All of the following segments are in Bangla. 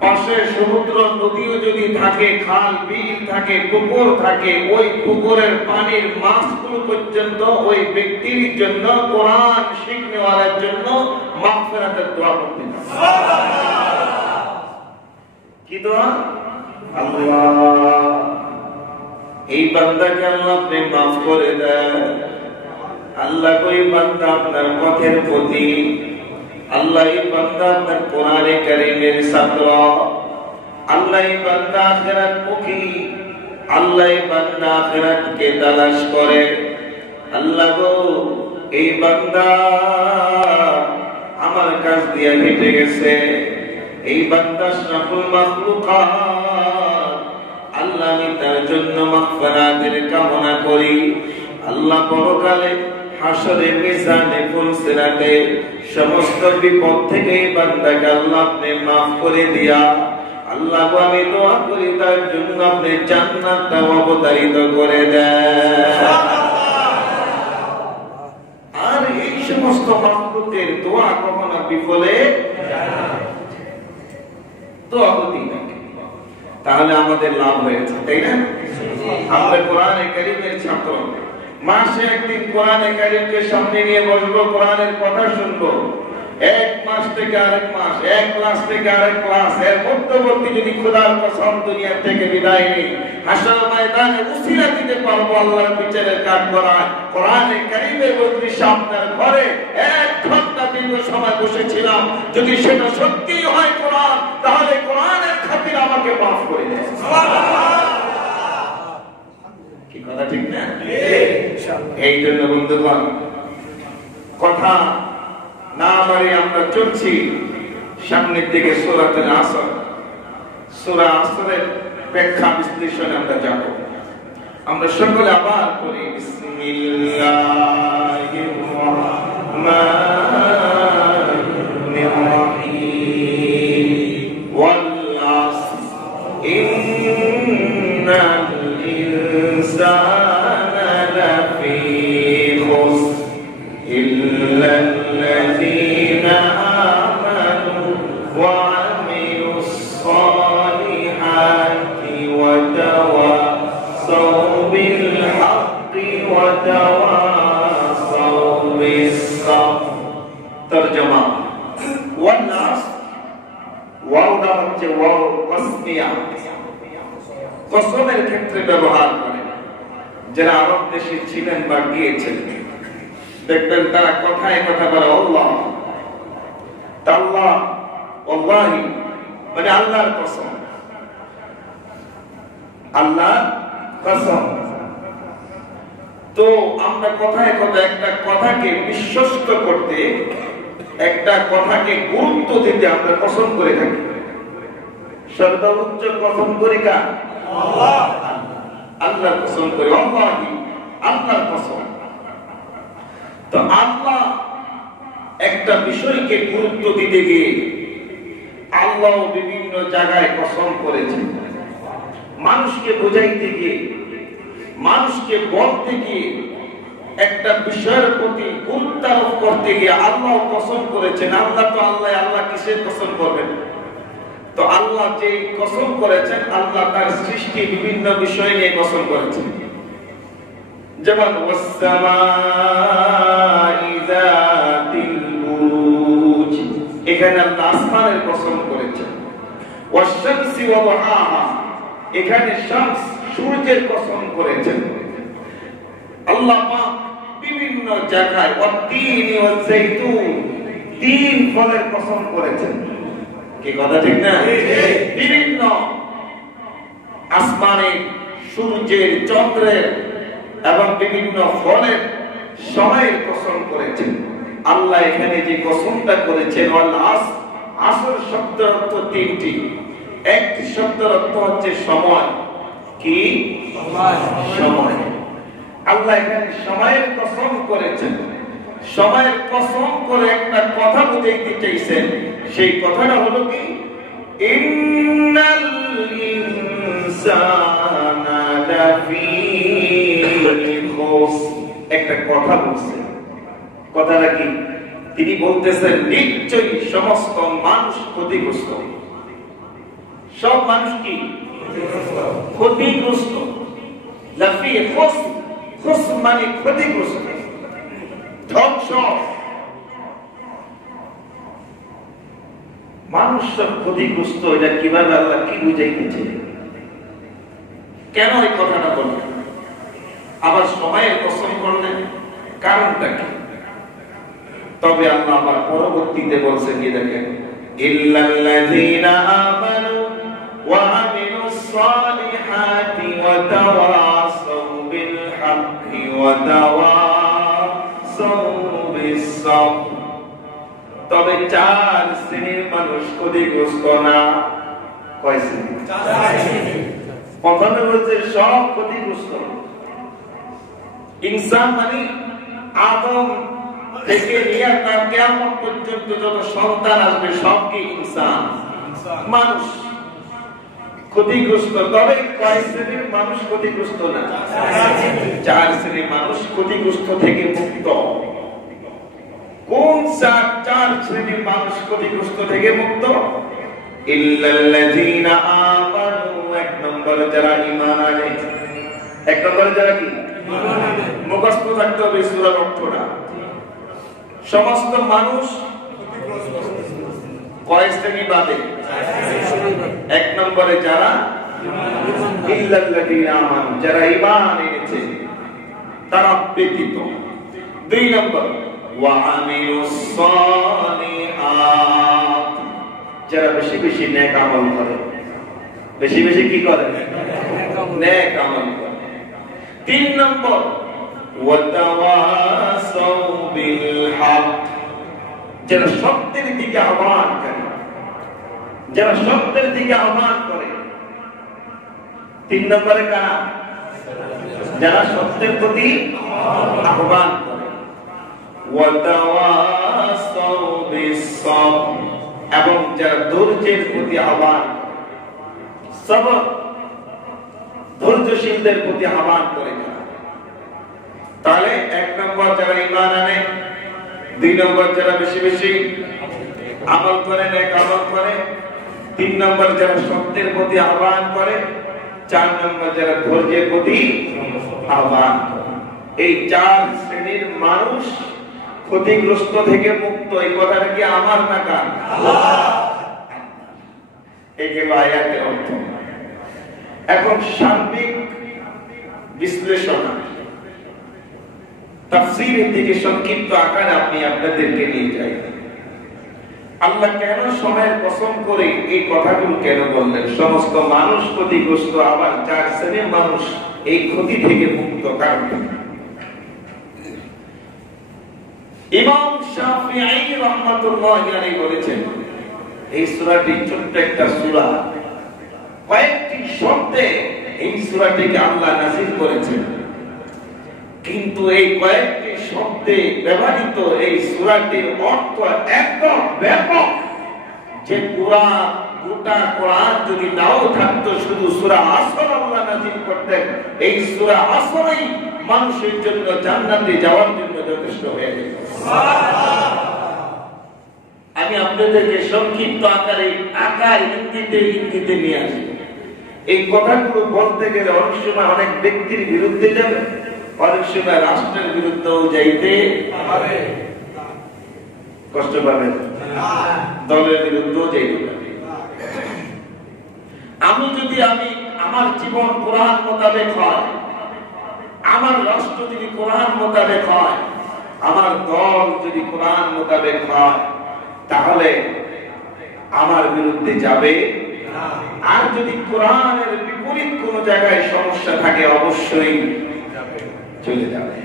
পাশে সমুদ্র নদীও যদি থাকে, খাল বিল থাকে, পুকুর থাকে, ওই পুকুরের পানির মাছগুলো পর্যন্ত ওই ব্যক্তির জন্য, কোরআন শিখনেওয়ালার জন্য মাগফিরাতের দোয়া করতেন। কি দোয়া? আল্লাহ এই বান্দাকে আল্লাহ আপনি মাফ করে দেন। আল্লাহ ওই বান্দা আপনার পথের প্রতি, আল্লাহ এই বান্দা আপনার কোরআনে কারীমের ছাত্র, আল্লাহ এই বান্দা আখিরাত মুখী, আল্লাহ এই বান্দা আখিরাতকে তালাশ করে। আল্লাহ গো এই বান্দা আমার কাছ দিয়ে হেঁটে গেছে, এই বান্দা আশরাফুল মাখলুকাত, আল্লাহ আমি তার জন্য মাগফিরাতের কামনা করি। আল্লাহ পরকালে হাসরে মিজানে ফুলসিরাতে সমস্ত বিপদ থেকে এই বান্দাকে আল্লাহ আপনি মাফ করে দিয়া, আল্লাহ গো আমি দোয়া করি তার জন্য আপনি জান্নাতটা অবধারিত করে দেন। আর এই সমস্ত মাখলুকের দোয়া কখনো বিফলে দোয়া হতে থাকে, তাহলে আমাদের লাভ হয়েছে, তাই না? আমরা কোরআনে কারীমের ছাত্র, মাসে একদিন কোরআনে কারীমকে সামনে নিয়ে বসবো, কোরআনের কথা শুনবো। এক মাস থেকে আরেক মাস, এক ক্লাস থেকে আরেক ক্লাস, এর মধ্যবর্তী যদি খোদার কসম দুনিয়া থেকে বিদায় নেই, হাসর ময়দানে উসিলা দিতে পারবো আল্লাহর বিচারের কাজ করায়। কোরআনে কারীমের মজলিস আপনার ঘরে 1 ঘন্টা দীর্ঘ সময় বসেছিলাম, যদি সেটা সত্যি হয় কোরআন, তাহলে কোরআনের খাতিরে আমাকে মাফ করে দেন। কি কথা ঠিক না? এই জন্য বন্ধুগণ, কথা না বাড়ি আমরা চলছি সামনের দিকে সূরাতুল আসর। সূরা আসরের ব্যাখ্যা বিশ্লেষণে আমরা যাব। আমরা সকলে আবার পড়ি বিসমিল্লাহির রাহমানির রাহিম। ওয়াল আসর ইন্নাল ইনসানা লাফি খুসর ইল্লা الذين آمنوا وعملوا الصالحات وتواصوا بالحق وتواصوا بالصبر. ترجمة والنصر ওয়াওটা হচ্ছে ওয়াও তাসনিয়া, কসমের ক্ষেত্রে ব্যবহার করে। যারা আরব দেশে ছিলেন বা গিয়েছেন দেখবেন তারা কথায় কথা বলে আল্লাহ তাআলা, ওয়াল্লাহি মানে আল্লাহর কসম, আল্লাহ কসম। তো আমরা কথায় কথা একটা কথাকে বিশ্বস্ত করতে, একটা কথাকে গুরুত্ব দিতে আমরা কসম করে থাকি। সর্বোচ্চ কসম করি কার? আল্লাহ। আল্লাহর কসম করি, ওয়াল্লাহি আল্লাহর কসম। তো আল্লাহ একটা বিষয়কে গুরুত্ব দিতে গিয়ে আল্লাহ বিভিন্ন জায়গায় কসম করেছেন। মানুষকে বোঝাইতে গিয়ে, মানুষকে বলতে গিয়ে, একটা বিষয়ের প্রতি গুরুত্ব আরোপ করতে গিয়ে আল্লাহ কসম করেছেন। আল্লাহ তো আল্লাহ, আল্লাহ কিসের কসম করবেন? তো আল্লাহ যে কসম করেছেন, আল্লাহ তার সৃষ্টি বিভিন্ন বিষয় নিয়ে কসম করেছেন। যেমন এখানে আল্লাহ আসমানের কসম করেছেন। এখানে শামস সূর্যের কসম করেছেন। আল্লাহ পাক বিভিন্ন জায়গায় তিন ফলের কসম করেছেন। কি কথা ঠিক না? বিভিন্ন আসমানে সূর্যের, চন্দ্রের এবং বিভিন্ন ফলের সময়ের কসম করেছেন। আল্লাহ এখানে যে কসমটা করেছেন, আসর শব্দের অর্থ তিনটি। একটি শব্দের অর্থ হচ্ছে সময়। কি? সময়। আল্লাহ এখানে সময়ের কসম করেছেন। সময়ের কসম করে একটা কথা বুঝাইতে চাইছেন। সেই কথাটা হলো কি? ইন্নাল ইনসানা লাফি খুসর। একটা কথা বলছেন। কথাটা কি? তিনি বলতেছেন নিশ্চয়ই সমস্ত মানুষ ক্ষতিগ্রস্ত। সব মানুষ কি? ক্ষতিগ্রস্ত। লাফি খুসর, খুসর মানে ক্ষতিগ্রস্ত, ধ্বংস। মানুষ মানুষ সব ক্ষতিগ্রস্ত, এটা কিভাবে আল্লাহ কি বুঝাইতেছে? কেন এই কথাটা বললেন? আবার সময়ের কসম করলেন, কারণটা কি? তবে আল্লাহ আবার পরবর্তীতে বলছেন কি দেখেন, ইল্লাল্লাযীনা আমানু ওয়া আমিলুস সালিহাতি ওয়া তাওয়াসাউ বিল হাক্কি ওয়া তাওয়াসাউ বিস সাবর। তবে চার শ্রেণীর মানুষ ক্ষতিগ্রস্ত না। কয় শ্রেণী? প্রথমে বলছে সব ক্ষতিগ্রস্ত। ইনসান মানে আদম থেকে নিয়ে তার কিয়ামত পর্যন্ত যত সন্তান আসবে সব কি ইনসান, মানুষ ক্ষতিগ্রস্ত। তবে কয় শ্রেণীর মানুষ ক্ষতিগ্রস্ত না? চার শ্রেণীর মানুষ ক্ষতিগ্রস্ত থেকে মুক্ত। কোন চার শ্রেণীর মানুষ ক্ষতিগ্রস্ত থেকে মুক্ত? ইল্লাল্লাযীনা আমানু, এক নম্বর যারা ঈমান আনে। এক নম্বর যারা কি মুখস্থ থাকতে হবে সূরার অর্থটা। সমস্ত মানুষ কয় শ্রেণী বাদে? এক নম্বরে যারা ইল্লাল্লাযীনা আমানু, যারা ঈমান এনেছে তারা ব্যতীত। দুই নম্বর ওয়া আমিলুস সালিহাত, যারা বেশি বেশি নেক আমল করে। বেশি বেশি কি করে? নেক আমল করে। তিন নম্বর ওয়া তাওয়াসাউ বিল হক, যারা সত্যের দিকে আহ্বান করে। যারা সত্যের দিকে আহ্বান করে। তিন নম্বরে কারা? যারা সত্যের প্রতি আহ্বান করে। ওয়া তাওয়াসাউ বিস সাবর, এবং যারা ধৈর্যের প্রতি আহ্বান, সবর ধৈর্যশীলদের প্রতি আহ্বান করে। তাহলে এক নম্বর যারা ঈমান আনে, দুই নম্বর যারা বেশি বেশি আমল করে, নেক আমল করে, তিন নম্বর যারা সত্যের প্রতি আহ্বান করে, চার নম্বর যারা ধৈর্যের প্রতি আহ্বান করে। এই চার শ্রেণীর মানুষ ক্ষতিগ্রস্ত থেকে মুক্ত। এই কথাটা কি আমার না কার? আয়াতের অর্থ। এখন সার্বিক বিশ্লেষণ তাফসীরের দিকে সংক্ষিপ্ত আকারে আপনি আপনাদেরকে নিয়ে যাই। আল্লাহ কেন সময়ের কসম করে এই কথাগুলো কেন বললেন? সমস্ত মানুষ ক্ষতিগ্রস্ত, আবার চার শ্রেণীর মানুষ এই ক্ষতি থেকে মুক্ত। কারণ ইমাম শাফিঈ রাহমাতুল্লাহি আলাইহি বলেছেন, এই সূরাটি ছোট্ট একটা সূরা, কয়েকটি শব্দে এই সূরাটিকে আল্লাহ নাযিল করেছেন, কিন্তু এই কয়েকটি শব্দে ব্যবহৃত এই সূরাটির অর্থ এত ব্যাপক যে গোটা কোরআন যদি নাও থাকতো, শুধু সূরা আসর আল্লাহ নাযিল করতেন, এই সূরা আসরই মানুষের জন্য জান্নাতে যাওয়ার জন্য যথেষ্ট হয়ে যেত। আমি আপনাদেরকে সংক্ষিপ্ত আকার ইঙ্গিতে নিয়ে আসি। এই কথাগুলো বলতে গেলে অনেক সময় অনেক ব্যক্তির বিরুদ্ধে যাবে, অনেক সময় রাষ্ট্রের বিরুদ্ধেও যাইতে পারে, কষ্ট পাবেন, দলের বিরুদ্ধেও যাইতে পারে। আমি আমার জীবন কোরআন মোতাবেক হয়, আমার রাষ্ট্র যদি কোরআন মোতাবেক হয়, আমার দল যদি কোরআন মোতাবেক হয়, তাহলে আমার বিরুদ্ধে যাবে। আর যদি কোরআনের বিপরীত কোন জায়গায় সমস্যা থাকে, অবশ্যই চলে যাবে।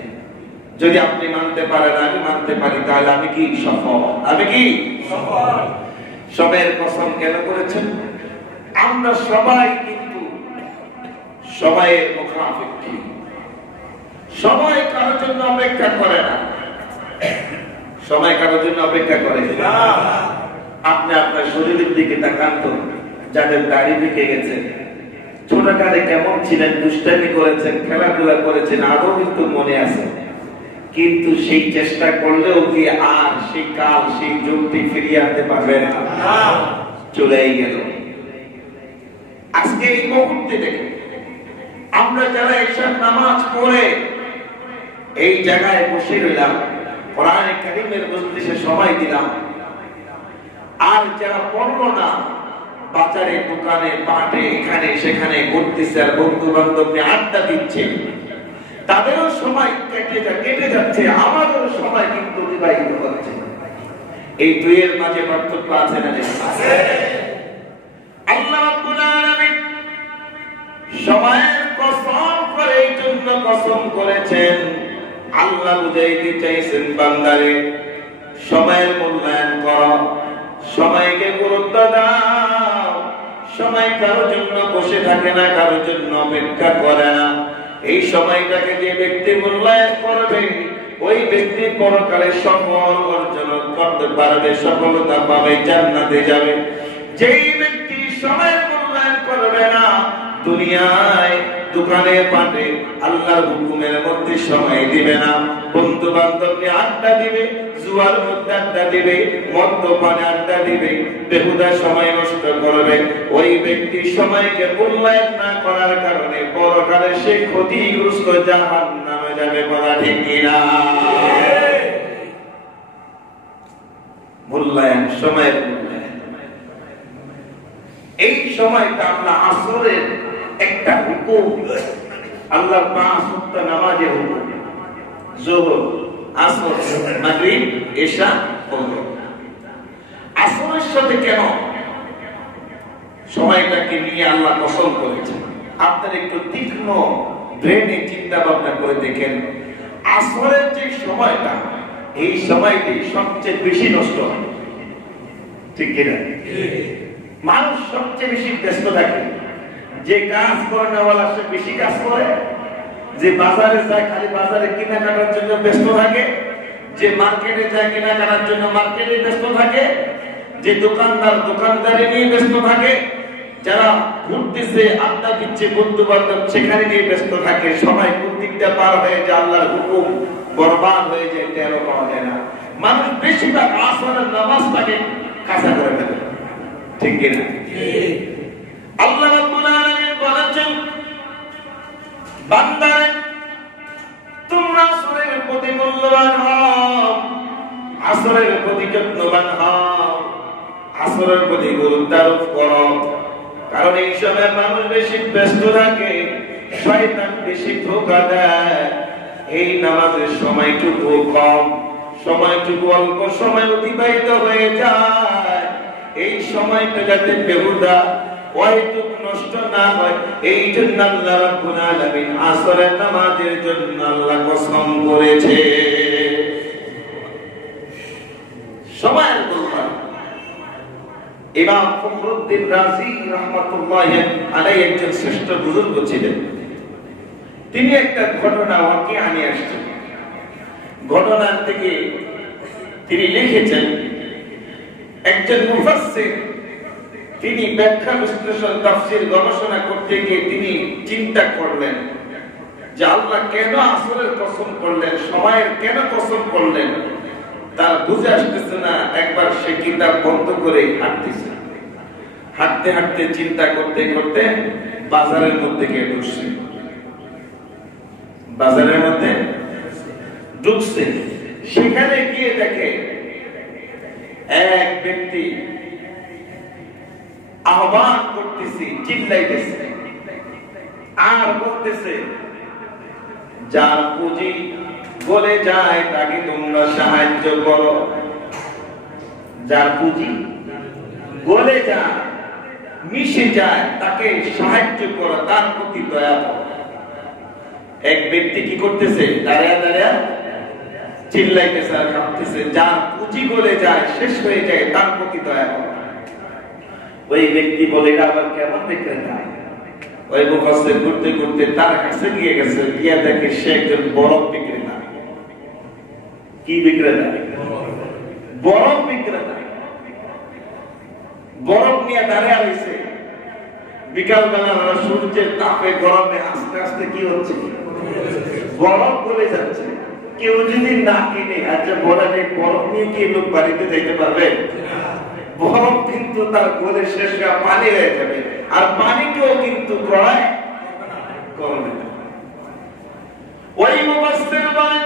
যদি আপনি মানতে পারেন, আমি মানতে পারি, তাহলে আমি কি সফল? আমি কি সফল? সবের কসম কেন করেছেন? আমরা সবাই কিন্তু সময়ের মুখাপেক্ষী। সময় কারোর জন্য অপেক্ষা করে না। সময় কারোর জন্য অপেক্ষা করে না। আপনি আপনার শরীরের দিকে তাকান তো, যাদের দাড়ি পেকে গেছে, ছোটকালে কেমন ছিলেন, দুষ্টামি করেছেন, খেলাধুলা করেছেন, আদৌ কিন্তু মনে আছে, কিন্তু সেই চেষ্টা করলেও কি আর সেই কাল, সেই যুগটি ফিরিয়ে আনতে পারবেন? চলেই গেল। আজকে এই মুহূর্তে দেখে আমরা যারা ঈশার নামাজ পড়ে এই জায়গায় বসে রইলাম, কোরআনে কারীমের মজলিসে সময় দিলাম, আর যারা পড়লো না, বাজারে দোকানে পাটে এখানে সেখানে ঘুরতেছে আর বন্ধু বান্ধব নিয়ে আড্ডা দিচ্ছে, তাদেরও সময় কেটে যাচ্ছে, আমাদেরও সময় কিন্তু অতিবাহিত হচ্ছে। এই দুইয়ের মাঝে পার্থক্য আছে না? আছে। আল্লাহ রাব্বুল আলামিন সময়ের কসম করে এই জন্য কসম করেছেন, আল্লাহ বুঝাইতে চাইছেন বান্দারে সময়ের মূল্যায়ন করো, সময়কে গুরুত্ব দাও। সময় কারোর জন্য বসে থাকে না, কারোর জন্য অপেক্ষা করে না। এই সময়টাকে যে ব্যক্তি মূল্যায়ন করবে, ওই ব্যক্তি পরকালে সফল অর্জন করতে পারবে, সফলতা পাবে, জান্নাতে যাবে। যেই ব্যক্তি সময়ের মূল্যায়ন করবে না, দুনিয়ায় দোকানে পাটে আল্লাহর হুকুমের মধ্যে সময় দিবে না, বন্ধু বান্ধব নিয়ে আড্ডা দিবে, জুয়ার মধ্যে আড্ডা দিবে, মদ্যপানে আড্ডা দিবে, বেহুদা সময় নষ্ট করবে, ওই ব্যক্তি সময়কে মূল্যায়ন না করার কারণে পরকালে সে ক্ষতিগ্রস্ত, জাহান্নামে যাবে। বলা ঠিক কিনা? মূল্যায়ন, সময়ের মূল্যায়ন। এই সময়টা আল্লাহ আসরের একটা হুকুম, আল্লাহ 5 ওয়াক্ত নামাজের হুকুম, যোহর, আসর, মাগরিব, ইশা, ফজর। আসরের সাথে কেন সময়টাকে নিয়ে আল্লাহ পছন্দ করেছেন? আপনারা একটু তীক্ষ্ণ ব্রেনে চিন্তা ভাবনা করে দেখেন, আসরের যে সময়টা, এই সময়টি সবচেয়ে বেশি নষ্ট হয়, ঠিক কিনা? মানুষ সবচেয়ে বেশি ব্যস্ত থাকে। যে কাজ করেনা সে বেশি কাজ করে, যে বাজারে যায় খালি বাজারে কেনাকাটার জন্য ব্যস্ত থাকে, যে মার্কেটে যায় কেনাকাটার জন্য মার্কেটে ব্যস্ত থাকে, যে দোকানদার দোকানদারি নিয়ে ব্যস্ত থাকে, যারা ঘুরতেছে আড্ডা দিচ্ছে বন্ধু বান্ধব সেখানে নিয়ে ব্যস্ত থাকে। সময় কোন দিকটা পার হয়ে যায়, আল্লাহর হুকুম বরবাদ হয়ে যায়, টেরও পাওয়া যায় না। মানুষ বেশিরভাগ আসরের নামাজটাকে কাঁচা করে ফেলে, ঠিক কিনা? আল্লাহ রাব্বুল আলামিন বলেছেন, বান্দারে তোমরা আসরের প্রতি মূল্যবান হও, আসরের প্রতি যত্নবান হও, আসরের প্রতি গুরুত্ব আরোপ করো। কারণ এই সময় মানুষ বেশি ব্যস্ত থাকে, শয়তান বেশি ধোঁকা দেয়। এই নামাজের সময়টুকু কম, সময়টুকু অল্প সময় অতিবাহিত হয়ে যায়। এই সময়টা যাতে বেহুদা অহেতুক নষ্ট না হয়, এই জন্য আল্লাহ রাব্বুল আলামিন আসরের নামাজের জন্য আল্লাহ কসম করেছে। সময়ের মূল্যায়ন। ইমাম ফখরুদ্দিন রাজি রাহমাতুল্লাহি আলাইহি একজন শ্রেষ্ঠ বুজুর্গ ছিলেন। তিনি একটা ঘটনা ওয়াকিয়া নিয়ে আসছেন। ঘটনার থেকে তিনি লিখেছেন, একজন মুফাসসির তিনি ব্যাখ্যা বিশ্লেষণ তাফসীর গবেষণা করতে গিয়ে তিনি চিন্তা করলেন যে আল্লাহ কেন আসরের কসম করলেন, সময়ের কেন কসম করলেন, তার বুঝে আসতেছে না। একবার সে কিতাব বন্ধ করে হাঁটতেছে, হাঁটতে হাঁটতে চিন্তা করতে করতে বাজারের মধ্যে গিয়ে ঢুকছে। বাজারের মধ্যে ঢুকছে, সেখানে গিয়ে দেখে এক ব্যক্তি আহ্বান করতেছে, চিল্লাইতেছে আর বলতেছে, যার পুঁজি গলে যায় তাকে তোমরা সাহায্য করো। যার পুঁজি গলে যায়, মিশে যায়, তাকে সাহায্য করো, তার প্রতি দয়া করো। এক ব্যক্তি কি করতেছে? দাঁড়িয়ে দাঁড়িয়ে চিল্লাইতেছে আর কাঁপতেছে, যার পুঁজি গলে যায়, শেষ হয়ে যায়, তার প্রতি দয়া করো। ওই ব্যক্তি বলে, এটা আবার কেমন বিক্রেতা? ওই মুফাসসির ঘুরতে ঘুরতে তার কাছে গিয়ে গেছে, গিয়া দেখে সে একজন বরফ বিক্রেতা। কি বিক্রেতা? বরফ বিক্রেতা। বরফ নিয়ে দাঁড়িয়ে রয়েছে। বিকাল বেলা সূর্যের তাপে গরমে আস্তে আস্তে কি হচ্ছে? বরফ গলে যাচ্ছে। কেউ যদি না কিনে, আচ্ছা বলা যায় বরফ নিয়ে কি লোক বাড়িতে যেতে পারবে? বরফ কিন্তু তার গলে শেষ হয়ে পানি হয়ে যাবে, আর পানিকেও কিন্তু ক্রয় করবে না। ওই মুফাসসির বলেন,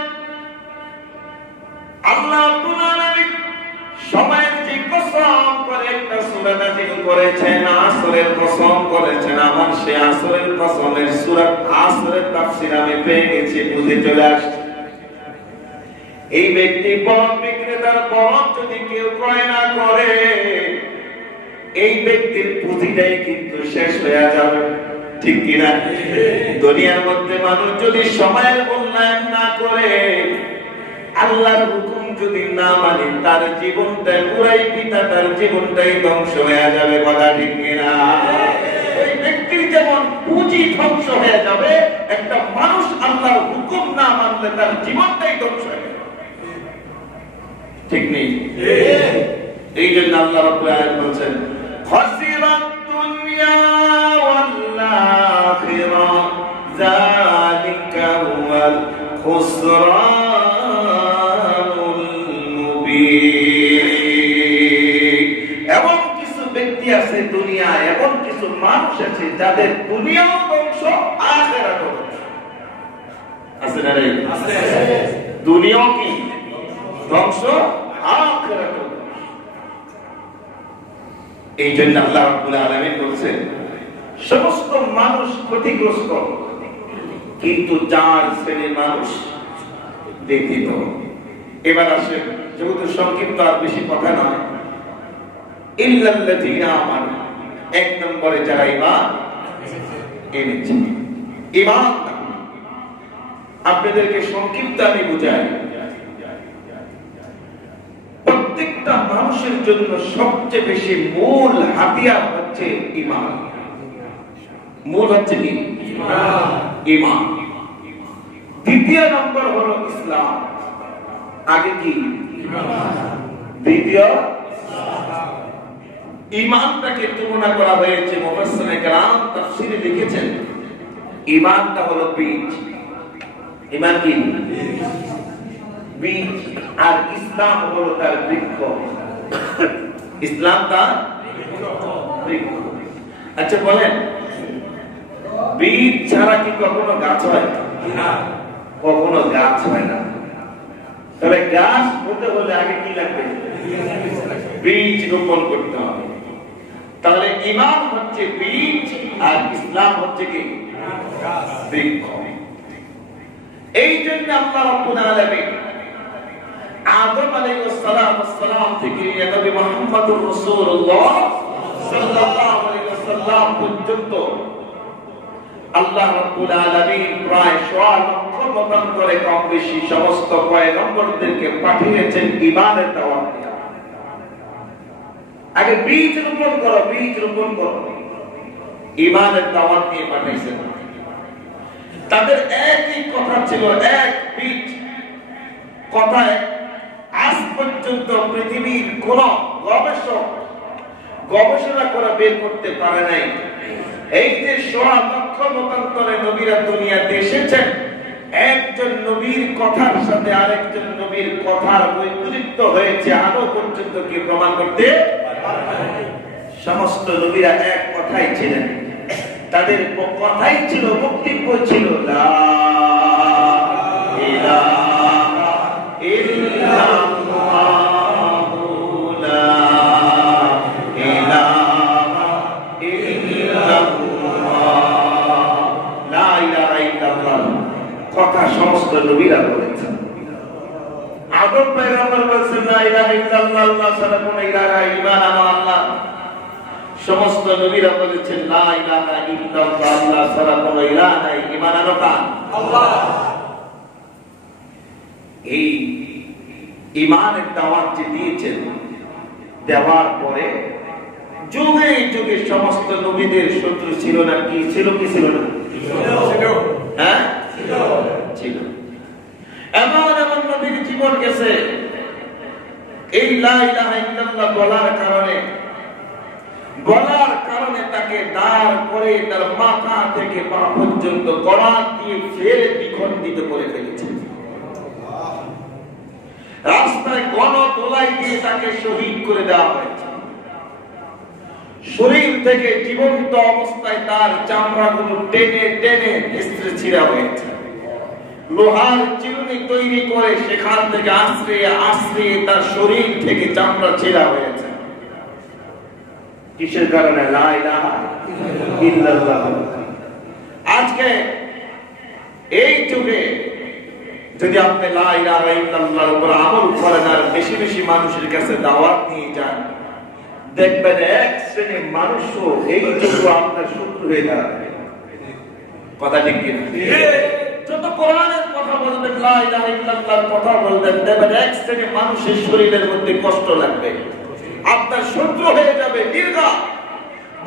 আল্লাহ রাব্বুল আলামিন সময়ের যে কসম করে একটা সূরা নাযিল করেছেন, আসরের কসম করেছেন। আমার সেই আসরের কসমের সূরা আসরের তাফসীর আমি পেয়ে গেছি, বুঝে চলে আসছে। এই ব্যক্তি বরং বিক্রেতার বরং যদি কেউ ক্রয় না করে, এই ব্যক্তির পুঁজিটাই কিন্তু শেষ হয়ে যাবে, ঠিক কিনা? দুনিয়ার মধ্যে মানুষ যদি সময়ের মূল্যায়ন না করে, আল্লাহর হুকুম যদি না মানে, তার জীবনটাই পুরাই পিতা, তার জীবনটাই ধ্বংস হয়ে যাবে, কথা ঠিক কিনা? ওই ব্যক্তির যেমন পুঁজি ধ্বংস হয়ে যাবে, একটা মানুষ আল্লাহর হুকুম না মানলে তার জীবনটাই ধ্বংস হয়ে যাবে, ঠিক নেই? এই জন্য আল্লাহ রাব্বুল আলামিন বলেন, খাসিরাত দুনিয়া ওয়াল আখিরাহ যালিকা হুয়াল খুসরানুল মুবিন। এমন কিছু ব্যক্তি আছে দুনিয়ায়, এমন কিছু মানুষ আছে যাদের দুনিয়াও ধ্বংস, আখিরাতও ধ্বংস। আছে না রে? আছে। দুনিয়াও কি ধ্বংস, আখিরাতও। এই জন্য আল্লাহ রাব্বুল আলামিন বলেছেন, সমস্ত মানুষ ক্ষতিগ্রস্ত, কিন্তু চার শ্রেণীর মানুষ ব্যতীত। এবার আসেন, যেহেতু সংক্ষিপ্ত আর বেশি কথা নয়, ইল্লাল্লাযীনা আমানু, এক নম্বরে যারা ঈমান এনেছে। ঈমান আপনাদেরকে সংক্ষিপ্ত আমি বুঝাই। প্রত্যেকটা মানুষের জন্য সবচেয়ে বেশি মূল হাতিয়ার হচ্ছে ঈমান। মূল হচ্ছে কি? ঈমান। দ্বিতীয় নম্বর হলো ইসলাম। আগে কি? দ্বিতীয় ঈমানটাকে তুলনা করা হয়েছে, মুফাসসিরিনে কেরাম তাফসীরে লিখেছেন, ঈমানটা হলো বীজ। ঈমান কি? বীজ। আর ইসলাম হলো তার বৃক্ষ। ইসলাম তার বৃক্ষ। আচ্ছা বলেন, বীজ ছাড়া কি কখনো গাছ হয়? না, কখনো গাছ হয় না। তবে গাছ হতে হলে আগে কি লাগবে? বীজ রোপণ করতে হবে। তাহলে ঈমান হচ্ছে বীজ আর ইসলাম হচ্ছে কি? বৃক্ষ। এই জন্য আল্লাহ রাব্বুল আলামিন আদম আলাইহিস সালাম থেকে নবী মুহাম্মদুর রাসূলুল্লাহ সাল্লাল্লাহু আলাইহি ওয়াসাল্লাম পর্যন্ত আল্লাহ রাব্বুল আলামিন প্রায় 1.5 লক্ষ মতান্তরে কম বেশি সমস্ত পয়গম্বরদেরকে পাঠিয়েছেন ঈমানের দাওয়াত দিয়ে। আগে বীজ রোপণ করো, বীজ রোপণ করো, ঈমানের দাওয়াত দিয়ে পাঠিয়েছেন। তাদের একই কথা ছিল, এক বীজ কথায় আজ পর্যন্ত পৃথিবীর কোন গবেষক গবেষণা করে বের করতে পারে নাই এই যে 1.5 লক্ষ মতান্তরে নবীরা দুনিয়াতে এসেছেন, একজন নবীর কথার সাথে আরেকজন নবীর কথার বৈপরীত্য হয়েছে, আরো পর্যন্ত কি প্রমাণ করতে পারে? সমস্ত নবীরা এক কথাই ছিলেন, তাদের কথাই ছিল, বক্তব্য ছিল লা ইলাহা ইল্লাল্লাহু লা ইলাহা ইল্লাল্লাহ, লা ইলাহা ইল্লাল্লাহ কথা সমস্ত নবীরা বলেছেন। আদম পয়গম্বর বলেছেন লা ইলাহা ইল্লাল্লাহ, আল্লাহ ছাড়া কোনো ইলাহা নাই, ঈমান আনো আল্লাহ। সমস্ত নবীরা বলেছেন লা ইলাহা ইল্লাল্লাহ, আল্লাহ ছাড়া কোনো ইলাহ নাই, ঈমান আনো কার? আল্লাহ। এই ঈমানের দাওয়াত যে দিয়েছেন, দেওয়ার পরে যুগে যুগে সমস্ত নবীদের শত্রু ছিল না কি? ছিল কি ছিল না? ছিল। হ্যাঁ ছিল। এমন এমন নবীর জীবন গেছে এই লা ইলাহা ইল্লাল্লাহ বলার কারণে তাকে দাঁড় করে তার মাথা থেকে পা পর্যন্ত করাত দিয়ে ফেলে দ্বিখণ্ডিত করে ফেলেছে। রাস্তায় গণতোলাই দিয়ে তাকে শহীদ করে দেওয়া হয়েছে। শরীর থেকে জীবন্ত অবস্থায় তার চামড়াগুলো টেনে টেনে নিঃস্ত্রে ছিঁড়া হয়েছে। লোহার চিরুনি তৈরি করে সেখান থেকে আশ্রয়ে আশ্রয়ে তার শরীর থেকে চামড়া ছিঁড়া হয়েছে। কিসের কারণে? লা ইলাহা ইল্লাল্লাহ। আজকে এই যুগে যদি আপনি লা ইলাহা ইল্লাল্লাহর উপর আমল করেন আর বেশি বেশি মানুষের কাছে দাওয়াত নিয়ে যান, দেখবেন এক শ্রেণীর মানুষও এই যুগে আপনার শত্রু হয়ে দাঁড়াবে। কথা ঠিক কিনা? যত কোরআনের কথা বলবেন, লা ইলাহা ইল্লাল্লাহর কথা বলবেন, দেখবেন এক শ্রেণীর মানুষের শরীরের মধ্যে কষ্ট লাগবে, আপনার শত্রু হয়ে যাবে। দীর্ঘা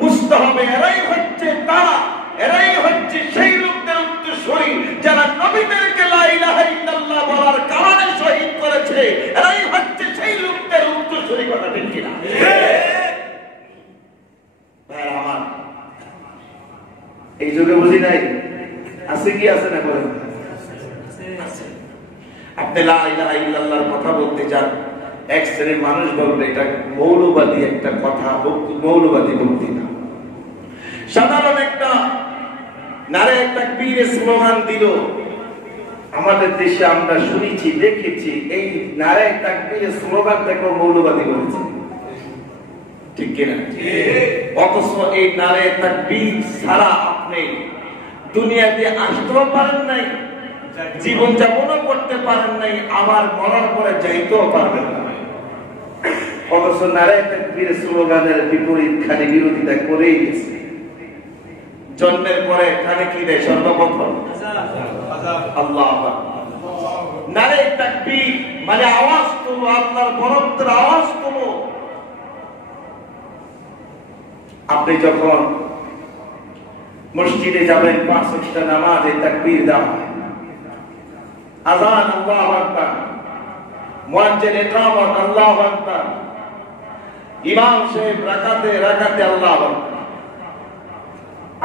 বুঝতে হবে এরাই হচ্ছে তারা, এরাই হচ্ছে সেই লোকদের উত্তরসূরি যারা নবীদেরকে লা ইলাহা ইল্লাল্লাহ বলার কারণে শহীদ করেছে। এরাই হচ্ছে সেই লোকদের উত্তরসূরি। কথা ঠিক কিনা? আমার এই যুগে বুঝি নাই আছে কি আছে না বলেন? আপনি লা ইলাহা ইল্লাল্লাহর কথা বলতে যান, এক শ্রেণীর মানুষ বলবে এটা মৌলবাদী একটা কথা, মৌলবাদী বক্তৃতা। সাধারণ একটা নারে তাকবীরের স্লোগান দিল। আমাদের দেশে আমরা শুনেছি, দেখেছি, এই নারে তাকবীরের স্লোগান থেকে মৌলবাদী বলেছে। ঠিক কিনা? অথচ এই নারে তাকবীর ছাড়া আপনি দুনিয়াতে আসতেও পারেন নাই, জীবন যাপনও করতে পারেন নাই, আবার মরার পরে যাইতেও পারবেন না। অথচ নারে তাকবীর স্লোগানের বিপরীত খালি বিরোধিতা করেই গেছে। জন্মের পরে কানে কি দেয় সর্বপ্রথম? আল্লাহ। নারে তাকবীর মানে আওয়াজ তুলো, আপনার বরত্বের আওয়াজ তুলো। আপনি যখন মসজিদে যাবেন, 5 ওয়াক্ত নামাজে তাকবীর দাও, আযান আল্লাহু আকবার, মুয়াজ্জিন ইকামত আল্লাহু আকবার, ইমাম সাহেব রাকাতে রাকাতে আল্লাহু আকবার।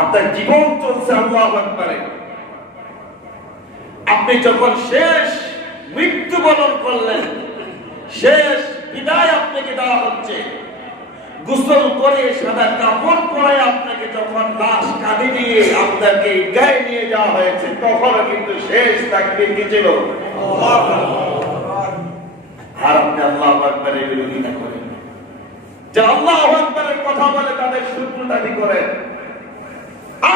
আপনার জীবন চলছে আল্লাহু আকবারে। আপনি যখন শেষ মৃত্যুবরণ করলেন, শেষ বিদায় আপনাকে দেওয়া হচ্ছে, গোসল করে সাদা কাপড় পরে আপনাকে যখন লাশ কাঁধে দিয়ে আপনাকে গায়ে নিয়ে যাওয়া হয়েছে, তখন কিন্তু শেষ তাকবীর কি ছিল? আর আপনি আল্লাহু আকবারের বিরোধিতা করেন, যে আল্লাহু আকবারের কথা বলে তাদের শত্রুতামি করেন।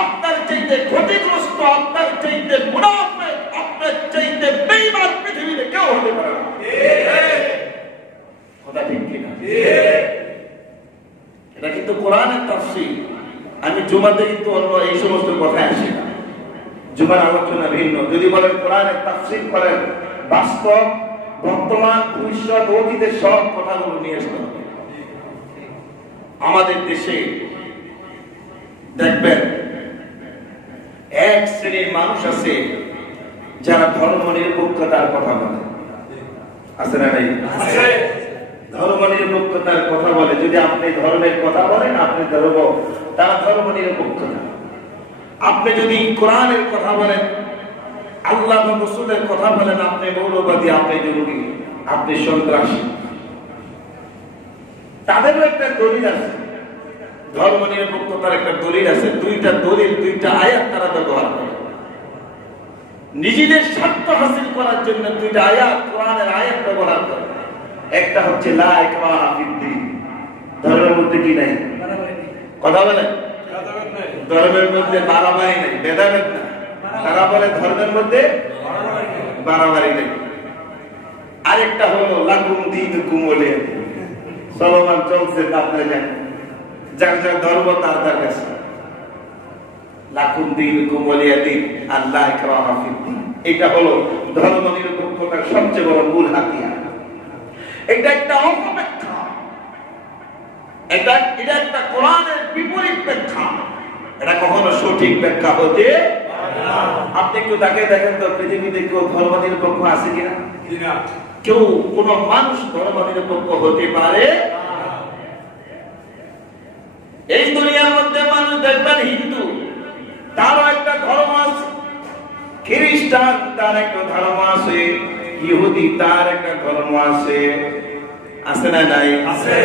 আপনার চাইতে ক্ষতিগ্রস্ত, আপনার চাইতে মুনাফিক, আপনার চাইতে বেঈমান পৃথিবীতে কেউ হতে পারে না। কথা ঠিক কিনা? এটা কিন্তু কোরআনের তাফসীর। আমি জুমাতে কিন্তু অন্য এই সমস্ত কথা আসি না, জুমার আলোচনা ভিন্ন। যদি বলেন কোরআনের তাফসীর করেন, বাস্তব, বর্তমান, ভবিষ্যৎ, অতীতের সব কথাগুলো নিয়ে আসতে হবে। আমাদের দেশে দেখবেন এক শ্রেণীর মানুষ আছে যারা ধর্ম নিরপেক্ষতার কথা বলে। আছে না নাই? ধর্ম নিরপেক্ষতার কথা বলে। যদি আপনি ধর্মের কথা বলেন, আপনি ধর্ম, তারা ধর্ম নিরপেক্ষতা। আপনি যদি কোরআনের কথা বলেন, আল্লাহ এবং রাসূলের কথা বলেন, আপনি মৌলবাদী, আপনি জঙ্গি, আপনি সন্ত্রাসী। তাদেরও একটা দলিল আছে, ধর্ম নিরপেক্ষতার একটা দলিল আছে। দুইটা দলিল, দুইটা আয়াত তারা ব্যবহার করে নিজেদের স্বার্থ হাসিল করার জন্য। দুইটা আয়াত, কোরআনের আয়াত ব্যবহার করে। একটা হচ্ছে লা ইকরাহা ফিদ্দীন, ধর্মের মধ্যে কি নাই? কথা বলে ধর্মের মধ্যে বাড়াবাড়ি নেই, ভেদাভেদ না। তারা বলে ধর্মের মধ্যে বাড়াবাড়ি নেই। আরেকটা হলো লাকুম দীনুকুম ওয়ালিয়া দীন, চলমান চলছে আপনারা জানেন, যার যার ধর্ম তার তার কাছে। লাকুম দীনুকুম ওয়ালিয়া দীন, আর লা ইকরাহা ফিদ্দীন, এটা হলো ধর্ম নিরপেক্ষতার সবচেয়ে বড় মূল হাতিয়ার। এটা একটা অপব্যাখ্যা, এটা একটা কোরআনের বিপরীত ব্যাখ্যা। এটা কখনো সঠিক ব্যাখ্যা হতে পারে না। আপনি একটু তাকে দেখেন তো, পৃথিবীতে কেউ ধর্ম নিরপেক্ষ আছে কিনা? কেউ, কোন মানুষ ধর্ম নিরপেক্ষ হতে পারে? এই দুনিয়ার মধ্যে মানুষ দেখবেন হিন্দু, তারও একটা ধর্ম আছে, খ্রিস্টান তার একটা ধর্ম আছে, ইহুদি তার একটা ধর্ম আছে। আছে না নাই? আছে।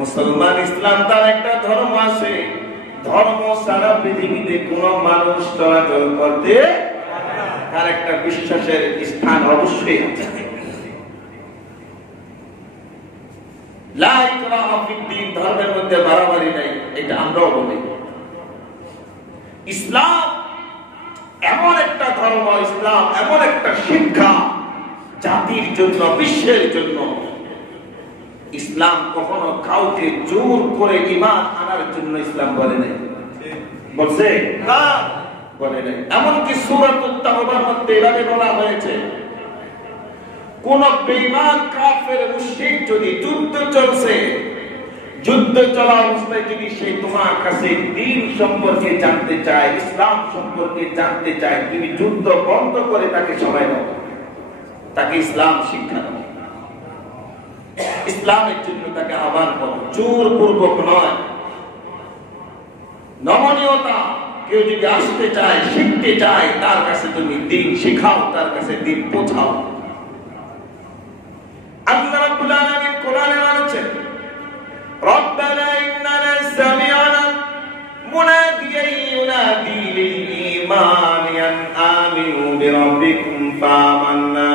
মুসলমান, ইসলাম তার একটা ধর্ম আছে। ধর্ম সারা পৃথিবীতে কোন মানুষ চলাচল করতে, তার একটা বিশ্বাসের স্থান অবশ্যই আছে। লা ইকরাহা ফিদ্দীন, ধর্মের মধ্যে বাড়াবাড়ি নাই। এটা আমরাও বলি। ইসলাম এমন একটা ধর্ম, ইসলাম এমন একটা শিক্ষা জাতির জন্য, বিশ্বের জন্য। ইসলাম কখনো কাউকে জোর করে ঈমান আনার জন্য ইসলাম বলে নাই, বলছে না, বলে নাই। এমনকি সূরাতুত তাওবার মধ্যে এভাবে বলা হয়েছে, কোন বেঈমান কাফের মুশরিক যদি যুদ্ধ চলছে, যুদ্ধ চলা অবস্থায় যদি সে তোমার কাছে দ্বীন সম্পর্কে জানতে চায়, ইসলাম সম্পর্কে জানতে চায়, তুমি যুদ্ধ বন্ধ করে তাকে সময় দাও, তাকে ইসলাম শিক্ষা দাও, ইসলামের জন্য তাকে আহ্বান করো, জোরপূর্বক নয়, নমনীয়তা। কেউ যদি আসতে চায়, শিখতে চায়, তার কাছে তুমি দ্বীন শিখাও, তার কাছে দ্বীন পৌঁছাও। আল্লাহ রাব্বুল আলামিন কোরআনে বলেছেন, রব্বানা ইন্নানা সামি'না মুনাদিয়ান ইউনাদি লিল ঈমান আন আমিনু বিরাব্বিকুম ফাআমান্না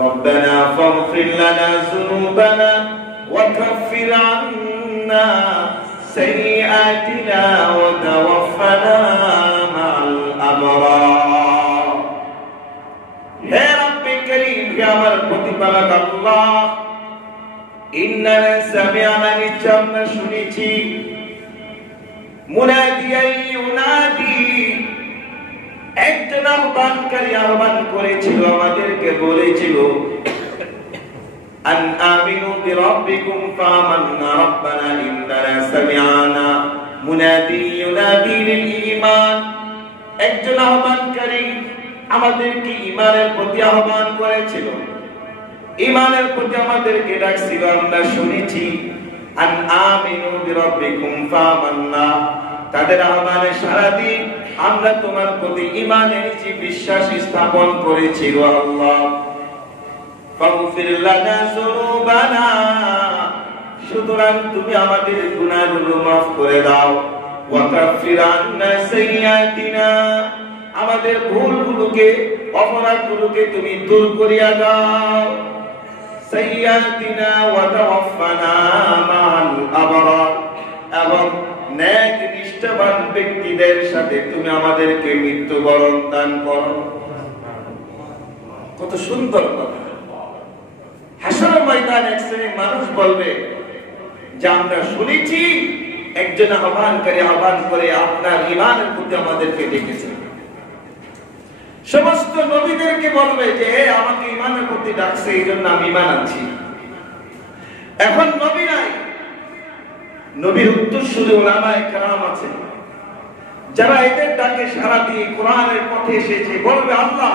রব্বানা ফাগফির লানা যুনুবানা ওয়া কাফির আন্না সাইয়্যাতিনা ওয়া তাওয়াফফানা মা'আল আবরার। হে রব্বে করিম, হে আমার প্রতিপালক আল্লাহ, ইন্নানা সামি'না, নিশ্চয় আমরা শুনেছি, মুনাদিয়ান ইউনাদি, একজন আহ্বানকারী আহ্বান করেছিল, আমাদেরকে বলেছিল, আন আমিনু বিরাব্বিকুম ফাআমান্না রব্বানা ইন্নানা সামি'না মুনাদি ইউনাদি লিল ঈমান। একজন আহ্বানকারী আমাদেরকে ঈমানের প্রতি আহ্বান করেছিল, ঈমানের প্রতি আমাদেরকে ডাকছিল, আমরা শুনেছি। আন আমিনু বিরাব্বিকুম ফাআমান্না, তাদের আহ্বানে সাড়া দিয়ে আমরা তোমার প্রতি ঈমান এনেছি, বিশ্বাস স্থাপন করেছি। আল্লাহ ফাগফির লানা যুনুবানা, সুতরাং তুমি আমাদের গুনাহগুলো মাফ করে দাও। ওয়া কাফির আন্না সাইয়্যাতিনা, আমাদের ভুলগুলোকে, অপরাধগুলোকে তুমি দূর করিয়া দাও। সাইয়্যাতিনা ওয়া তাওয়াফফানা মা'আল আবরার, এবং নেক নিষ্ঠবান ব্যক্তিদের সাথে তুমি আমাদেরকে মৃত্যুবরণ দান করো। কত সুন্দর কথা। হাসরের ময়দানে এক শ্রেণীর মানুষ বলবে যে আমরা শুনেছি একজন আহ্বানকারী আহ্বান করে আপনার ঈমানের প্রতি আমাদেরকে ডেকেছেন। সমস্ত নবীদেরকে বলবে যে হে, আমাকে ঈমানের প্রতি ডাকছে, এই জন্য আমি ঈমান আনছি। এখন নবী নাই, নবীর উত্তরসূরি উলামায়ে কেরাম আছে, যারা এদের ডাকে সাড়া দিয়ে কোরআনের পথে এসেছে, বলবে আল্লাহ,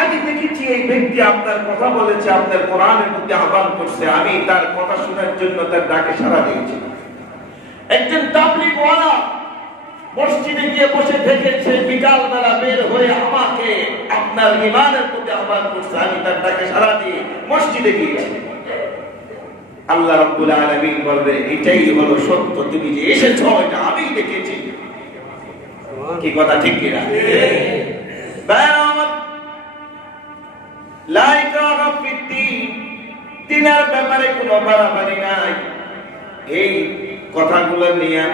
আমি দেখেছি এই ব্যক্তি আপনার কথা বলেছে, আপনার কোরআনের প্রতি আহ্বান করছে, আমি তার কথা শোনার জন্য তার ডাকে সাড়া দিয়েছি। একজন তাবলীগ ওয়ালা মসজিদে গিয়ে বসে দেখেছে, বিকাল বেলা বের হয়ে আমাকে আপনার ঈমানের প্রতি আহ্বান করছে, আমি তার ডাকে সাড়া দিয়ে মসজিদে গিয়েছি। আল্লাহ রাব্বুল আলামিন বলবে, এটাই হলো সত্য, তুমি যে এসেছো এটা আমি দেখেছি। কি কথা ঠিক কিনা? দিনের ব্যাপারে কোনো বাড়াবাড়ি নাই। এই কথাগুলো নিয়ে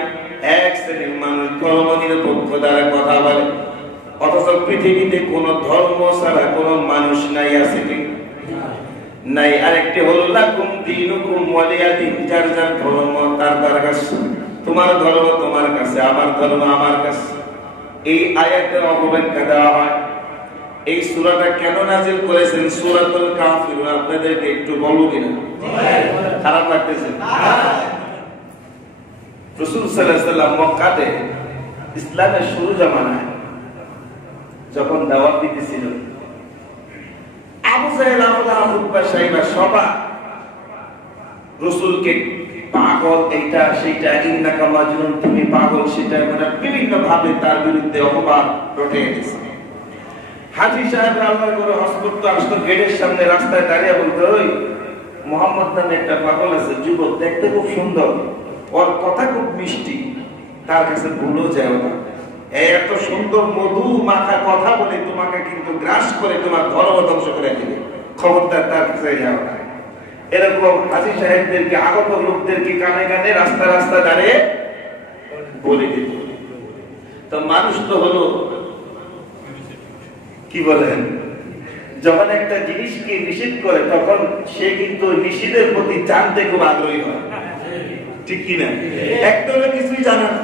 এক শ্রেণীর মানুষ ধর্মনিরপেক্ষ দ্বারা কথা বলে, অথচ পৃথিবীতে কোন ধর্ম ছাড়া কোন মানুষ নাই, আছে কি নাই? আরেকটি হলো লাকুম দীনুকুম ওয়ালিয়া দীন, যার যার ধর্ম তার কাছে, তোমার ধর্ম তোমার কাছে, আমার ধর্ম আমার কাছে। এই আয়াতের অবব্যাখ্যা দেওয়া হয়। এই সূরাটা কেন নাযিল করেছেন? সূরাতুল কাফিরুন, আপনাদেরকে একটু বলবো কিনা? খারাপ লাগতেছে? রাসূল সাল্লাল্লাহু আলাইহি ওয়াসাল্লাম মক্কাতে ইসলামের শুরু জামানায় যখন দাওয়াত দিতেছিল, আবু জাহেল, উতবা, শাইবা সবাই রাসূলকে পাগল, এইটা সেটা, ইন্নাকা মাজনুন, তুমি পাগল, সেটা, মানে বিভিন্ন ভাবে তার বিরুদ্ধে অপবাদ রটে গেছে। হাজী সাহেব আল্লাহর করে হসপিটাল আসতো, গেটের সামনে রাস্তায় দাঁড়িয়ে বলতো, ওই মোহাম্মদ নামে একটা পাগল আছে, যুবক, দেখতে খুব সুন্দর, ওর কথা খুব মিষ্টি, তার কাছে ভুলো যায় না, এত সুন্দর মধু মাখা কথা বলে তোমাকে কিন্তু গ্রাস করে তোমার ধর্ম ধ্বংস করে দিবে, খবরদার তার কাছে যাও না। এরকম হাজী সাহেবদেরকে, আগত লোকদেরকে কানে কানে রাস্তা রাস্তা দাঁড়িয়ে বলে দিত। তো মানুষ তো হলো কি বলেন, যখন একটা জিনিসকে নিষেধ করে তখন সে কিন্তু নিষেধের প্রতি জানতে খুব আগ্রহী হয়, ঠিক কিনা? একদমই কিছুই জানে না,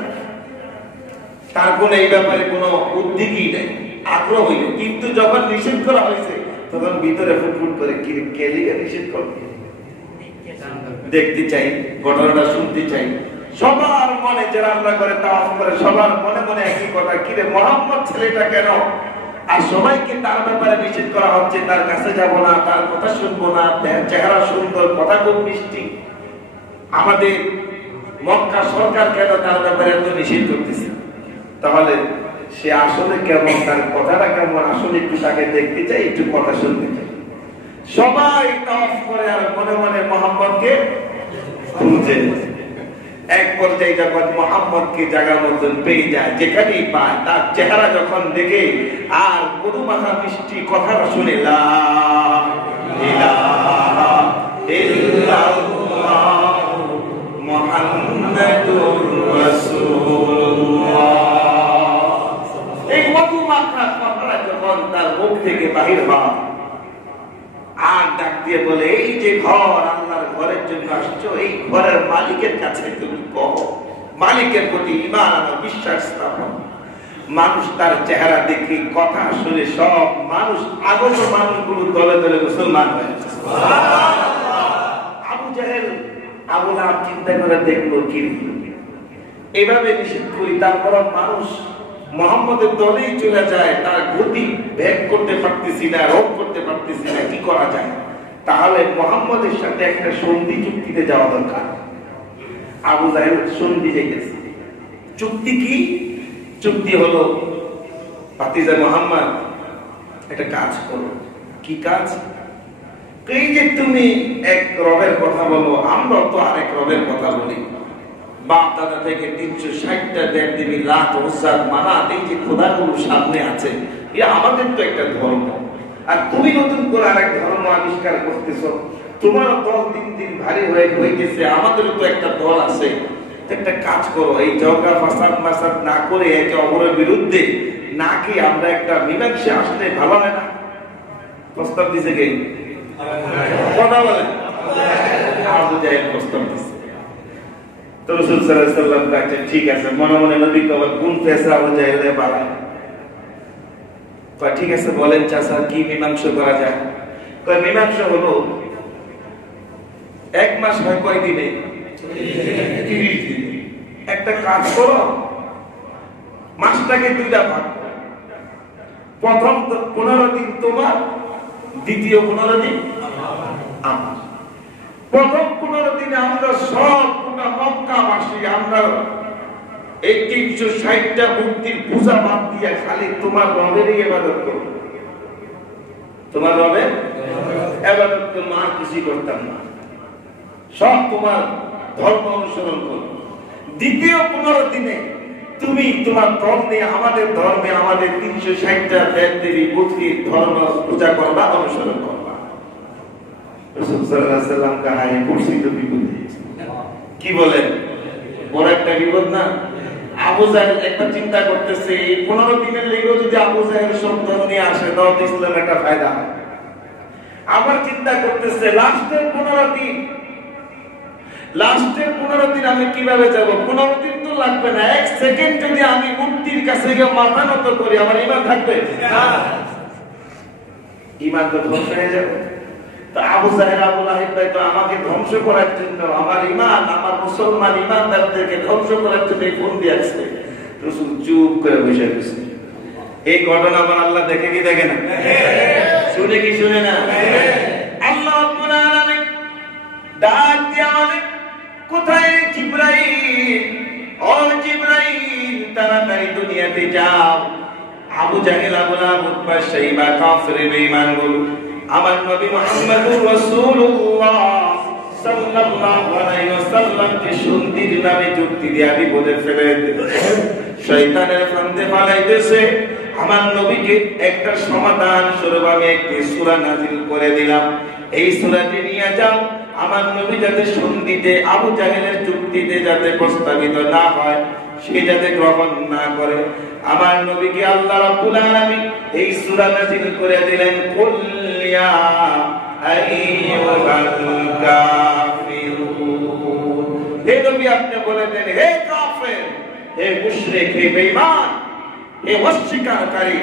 তার কোনো এই ব্যাপারে কোনো উদ্যোগই নেই, আগ্রহী নেই। কিন্তু যখন নিষেধ করা হয়েছে তখন ভিতরে ফুটফুট করে কে লিগে নিষেধ করবে, দেখতে চাই, ঘটনাটা শুনতে চাই। সবার মনে যারা আমরা করে তাওয়াফ করে সবার মনে মনে একই কথা, কিরে মোহাম্মদ ছেলেটা কেন? আর সবাইকে তার ব্যাপারে নিষেধ করা হচ্ছে, তার কাছে যাব না, তার কথা শুনবো না, চেহারা সুন্দর, কথা খুব মিষ্টি। আমাদের মক্কা সরকার কেন তার ব্যাপারে এত নিষেধ করতেছে? তাহলে সে আসলে কেমন, তার কথাটা কেমন, আসলে একটু তাকে দেখতে চাই, একটু কথা শুনতে চাই। সবাই তাওয়াফ করে আর মনে মনে মোহাম্মদকে খুঁজে। এক পর্যায়ে যখন মোহাম্মদকে জায়গা মতন পেয়ে যায়, যেখানেই পায় তার চেহারা যখন দেখে আর মধু মাখা মিষ্টি কথা শুনে, লা ইলাহা ইল্লাল্লাহ মুহাম্মাদুর রাসূলুল্লাহ, এই মধু মাখা কথাটা যখন তার মুখ থেকে বাহির হয় আর ডাক দিয়ে বলে, এই যে ঘর আল্লাহর ঘরের জন্য আসছো, এই ঘরের মালিকের কাছে তুমি কহো, মালিকের প্রতি ঈমান আনো, বিশ্বাস স্থাপন। মানুষ তার চেহারা দেখে কথা শুনে সব মানুষ, আগত মানুষগুলো দলে দলে মুসলমান হয়েছে। আবু জাহেল আবু লাহাব চিন্তা করে দেখলো, কি এভাবে নিষেধ করি, তারপর মানুষ মুহাম্মদের দলেই চলে যায়, তার গতি ভেদ করতে পারতেছি না, রোধ করতে পারতেছি না, কি করা যায়? তাহলে মুহাম্মদের সাথে একটা সন্ধি চুক্তিতে যাওয়া দরকার। আবু জাহেল সন্ধি গেছে। চুক্তি কি? চুক্তি হলো, ভাতিজা মুহাম্মদ একটা কাজ করো। কি কাজ? এই যে তুমি এক রবের কথা বলো, আমরা তো আরেক রবের কথা বলি। বাপ দাদা থেকে 360টা দেবদেবী লাখ ওসাদ মানাত, এই যে খোদাগুলো সামনে আছে, এটা আমাদের তো একটা ধর্ম, আর তুমি নতুন করে আরেক ধর্ম আবিষ্কার করতেছো। তোমার দল দিন দিন ভারী হয়ে হইতেছে, আমাদের তো একটা দল আছে। একটা কাজ করো, এই ঝগড়া ফাসাদ মাসাদ না করে একে অপরের বিরুদ্ধে না কি আমরা একটা মীমাংসা আসলে ভালো হয় না? প্রস্তাব দিছে কে? কথা বলেন। আবু জাহেল প্রস্তাব দিছে। তো রাসূল সাল্লাল্লাহু আলাইহি ওয়াসাল্লাম বলেন, ঠিক আছে। মনে মনে নবী কবর কোন ফেসলা আবু জাহেলে বাড়ায়। কয় ঠিক আছে, বলেন চাচা কি মীমাংসা করা যায়? কয় মীমাংসা হলো, 1 মাস হয় কয় দিনে? 30 দিনে। একটা কাজ করো, মাসটাকে 2টা ভাগ করো। প্রথম 15 দিন তোমার, দ্বিতীয় 15 দিন আমার। প্রথম 15 দিনে আমরা সব মক্কাবাসী আমরা এই 360টা মূর্তির পূজা বাদ দিয়ে খালি তোমার রবেরই ইবাদত করব। তোমার রবের ইবাদত করব, আর কিছু করতাম না, সব তোমার ধর্ম অনুসরণ করব। দ্বিতীয় 15 দিনে তুমি তোমার ধর্মে, আমাদের ধর্মে, আমাদের 360টা দেব-দেবী মূর্তির ধর্ম পূজা করবা, অনুসরণ করবা। রাসূল সাল্লাল্লাহু আলাইহি ওয়াসাল্লাম কাহায় কুরসি তো বিপদ। কি বলেন? বড় একটা বিপদ না? আবু জাহেল একটা চিন্তা করতেছে, 15 দিনের লেগেও যদি আবু জাহেল সব ধর্ম নিয়ে আসে, দাওয়াত ইসলাম একটা ফায়দা। আবার চিন্তা করতেছে, লাস্টের 15 দিন আমি কিভাবে যাব? 15 দিন তো লাগবে না, 1 সেকেন্ড যদি আমি মূর্তির কাছে গিয়ে মাথা নত করি, আমার ঈমান থাকবে না? ঈমান তো ধ্বংস হয়ে যাবে। তো আবু জাহেল আবু লাহাব তো আমাকে ধ্বংস করার জন্য, আমার ঈমান, আমার মুসলমান ঈমানদারদেরকে ধ্বংস করার জন্য ফোন দিয়েছে। রাসূল চুপ করে বসে গেছে। এই ঘটনা আমার আল্লাহ দেখে কি দেখে না? শুনে কি শুনে না? আল্লাহ রাব্বুল আলামিন ডাক দিয়ে আমাদের, কোথায় জিবরাইল? ও জিবরাইল, তাড়াতাড়ি দুনিয়াতে যাও। আবু জাহেল আবু লাহাব উতবা শাইবা কাফির বেঈমানগুলো আমার নবী মুহাম্মদুর রাসূলুল্লাহ সাল্লাল্লাহু আলাইহি ওয়াসাল্লামকে সন্ধির নামে যুক্তি দিয়ে বিপদে ফেলে দিয়েছে, শয়তানের ফাঁদে ফালাইতেছে। আমার নবীকে একটা সমাধান স্বরূপ আমি একটি সূরা নাযিল করে দিলাম, এই সূরাটি নিয়ে যাও। আমার নবী যাতে সন্ধিতে, আবু জাহেলের যুক্তিতে যাতে প্রস্তাবিত না হয়, সে যাতে গ্রহণ না করে। আমার নবীকে আল্লাহ রাব্বুল আলামিন এই সূরা নাযিল করে দিলেন, কুল ইয়া আইয়ুহাল কাফিরুন, হে নবী আপনি বলে দেন, হে কাফের, হে মুশরিক, হে বেঈমান, হে অস্বীকারী,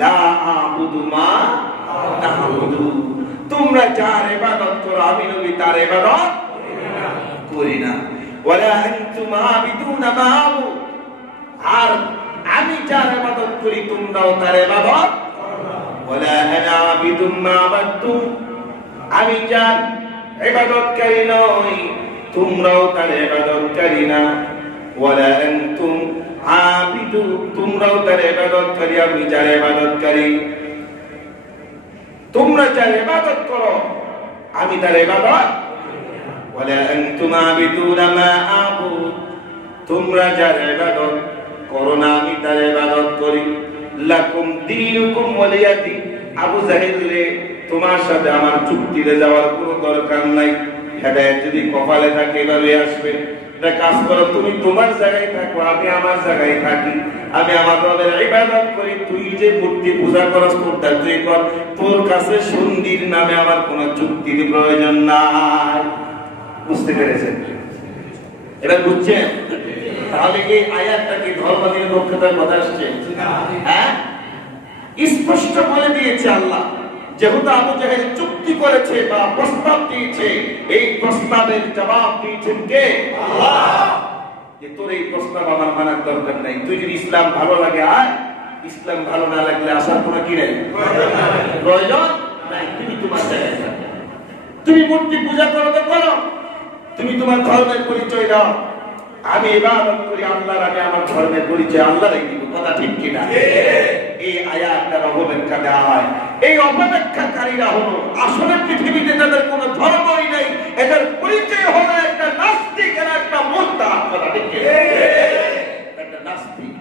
লা আ'বুদু মা তা'বুদুন, তোমরা যার ইবাদত করো আমি নবী তার ইবাদত করি না। ওয়ালা আনতুম আ'বিদুনা মা আ'বুদু, আর আমি যার ইবাদত করি তোমরাও তার ইবাদত করো না। ওয়ালা আনা আ'বিদুম মা আ'বাদতুম, আমি যার ইবাদতকারী নই তোমরাও তার ইবাদতকারী না। ওয়ালা আনতুম আ'বিদু, তোমরাও তার ইবাদতকারী আমি যার ইবাদতকারী। তোমরা যার ইবাদত করো আমি তার ইবাদত, ওয়ালা আনতুম আ'বিদুনা মা আ'বুদ, তোমরা যার ইবাদত করো না আমি তার ইবাদত করি। লাকুম দীনুকুম ওয়ালিয়া দীন, আবু জাহেল রে তোমার সাথে আমার চুক্তিতে যাওয়ার কোনো দরকার নাই। হেদায়েত যদি কপালে থাকে এভাবে আসবে। এটা কাজ করো, তুমি তোমার জায়গায় থাকো, আমি আমার জায়গায় থাকি, আমি আমার রবের ইবাদত করি, তুই যে মূর্তি পূজা করস তোরটা তুই কর, তোর কাছে সন্ধির নামে আমার কোনো চুক্তির প্রয়োজন নাই। বুঝতে পেরেছেন? এটা বুঝছেন? তাহলে এই আয়াতটা কি ধর্ম নিরপেক্ষতার কথা আসছে? হ্যাঁ, স্পষ্ট বলে দিয়েছে আল্লাহ, যেহেতু আবু জাহেল চুক্তি করেছে বা প্রস্তাব দিয়েছে, এই প্রস্তাবের জবাব দিয়েছেন কে? আল্লাহ। যে তোর এই প্রস্তাব আমার মানার দরকার নাই, তুই যদি ইসলাম ভালো লাগে আয়, ইসলাম ভালো না লাগলে আসার কোনো কি নেই, প্রয়োজন নাই। তুমি তোমার জায়গায় থাকো, তুমি মূর্তি পূজা করো তো করো, তুমি তোমার ধর্মের পরিচয় দাও, আমি ইবাদত করি আল্লাহর, আমি আমার ধর্মের পরিচয় আল্লাহরই দিব। কথা ঠিক কিনা? এই আয়াতটার অবব্যাখ্যা দেওয়া হয়। এই অপব্যাখ্যাকারীরা হলো আসলে পৃথিবীতে তাদের কোনো ধর্মই নেই, এদের পরিচয় হলো একটা নাস্তিক, এরা একটা মুরতাদ। কথা ঠিক কিনা? একটা নাস্তিক,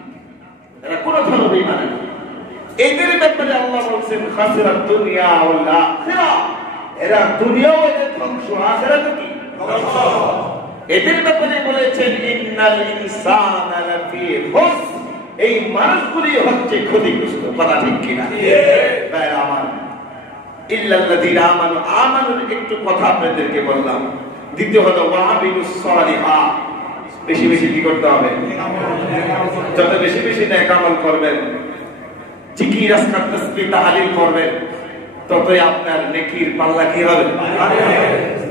এরা কোনো ধর্মই মানে না। এদের ব্যাপারে আল্লাহ বলছেন খাসিরাত দুনিয়া ওয়াল আখিরাহ, এরা দুনিয়াও এদের ধ্বংস, আখিরাতও কি ধ্বংস। এদের ব্যাপারে বলেছেন ইন্নাল ইনসানা লাফি খুসর, এই মানুষগুলি হচ্ছে ক্ষতিগ্রস্ত। কথা ঠিক কিনা? ভাই আমার ইল্লাল্লাযীনা আমানু, আমানুর একটু কথা আপনাদেরকে বললাম। দ্বিতীয় হলো ওয়াবিলুস সালিহাত, বেশি বেশি কি করতে হবে? যত বেশি বেশি নেক আমল করবেন, জিকির আজকার তাসবিহ তাহলিল করবেন, ততই আপনার নেকির পাল্লা কি হবে?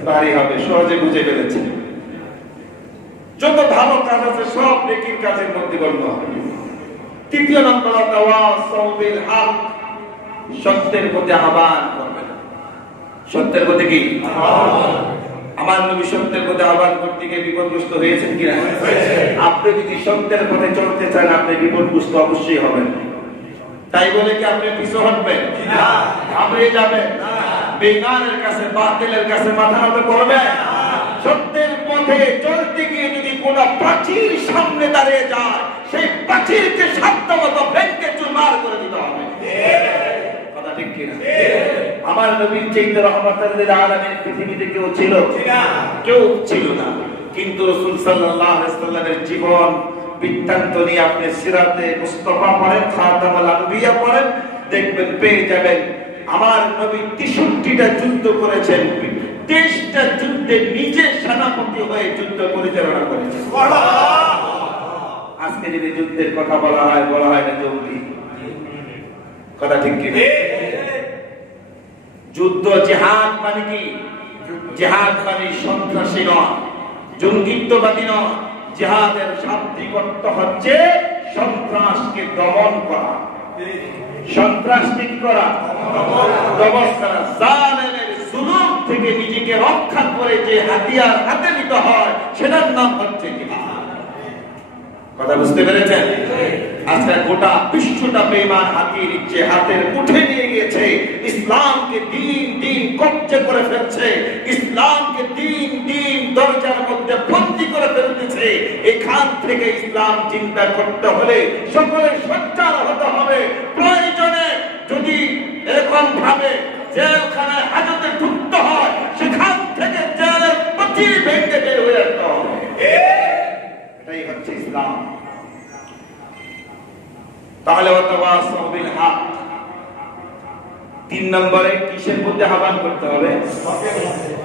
ভারী হবে। সহজে বুঝে ফেলেছেন? যত ভালো কাজ আছে সব নেকির কাজের মধ্যে গণ্য হবে। তৃতীয় নম্বর তাওয়াসাউ বিল হক, সত্যের প্রতি আহ্বান করবেন। সত্যের প্রতি কি আহ্বান? আমার নবী সত্যের প্রতি আহ্বান করতে গিয়ে বিপদগ্রস্ত হয়েছেন কিনা? আপনি যদি সত্যের পথে চলতে চান আপনি বিপদগ্রস্ত অবশ্যই হবেন। তাই বলে কি আপনি পিছু হটবেন না? ঘাবড়ে যাবেন না? বেঈমানের কাছে, বাতিলের কাছে মাথা নত করবেন না? সত্যের পথে চলতে গিয়ে যদি কোন প্রাচীর সামনে দাঁড়িয়ে যায়, সেই প্রাচীরকে সাধ্যমত ভেঙে চুরমার করে দিতে হবে। কথা ঠিক কিনা? আমার নবীর চাইতে রহমতুল লিল আলামিন পৃথিবীতে কেউ ছিল? কেউ ছিল না। কিন্তু রাসূল সাল্লাল্লাহু আলাইহি ওয়াসাল্লামের জীবন বৃত্তান্ত নিয়ে আপনি সিরাতে মুস্তাফা পড়েন, খাতামুল আম্বিয়া পড়েন, দেখবেন পেয়ে যাবেন আমার নবী 63টা যুদ্ধ করেছেন, 23টা যুদ্ধে নিজে সেনাপতি হয়ে যুদ্ধ পরিচালনা করেছেন। আজকে যদি যুদ্ধের কথা বলা হয় না জঙ্গি। কথা ঠিক কি? যুদ্ধ জিহাদ মানে কি? জিহাদ মানে সন্ত্রাসী নয়, জঙ্গিত্ববাদী নয়। জিহাদের শাব্দিক অর্থ হচ্ছে সন্ত্রাসকে দমন করা, সন্ত্রাসী করা, দমন করা। জালেমের জুলুম থেকে নিজেকে রক্ষা করে যে হাতিয়ার হাতে নিতে হয় সেটার নাম হচ্ছে জিহাদ। কথা বুঝতে পেরেছেন? আজকে গোটা বিশ্বটা বেঈমান হাতিয়ে নিচ্ছে, হাতের মুঠে নিয়ে গিয়েছে, ইসলামকে দিন দিন কব্জা করে ফেলছে, ইসলামকে দিন দিন দরজার মধ্যে বন্দী করে ফেলতেছে। এখান থেকে ইসলাম চিন্তা করতে হলে সকলে সোচ্চার হতে হবে। প্রয়োজনে যদি এরকম ভাবে জেলখানায় হাজতে ঢুকতে হয়, সেখান থেকে জেলের প্রতি ভেঙে বের হয়ে আসতে হবে। এটাই হচ্ছে ইসলাম। তাওয়াসাউ বিল হক। 3 নম্বরে কিসের প্রতি আহ্বান করতে হবে?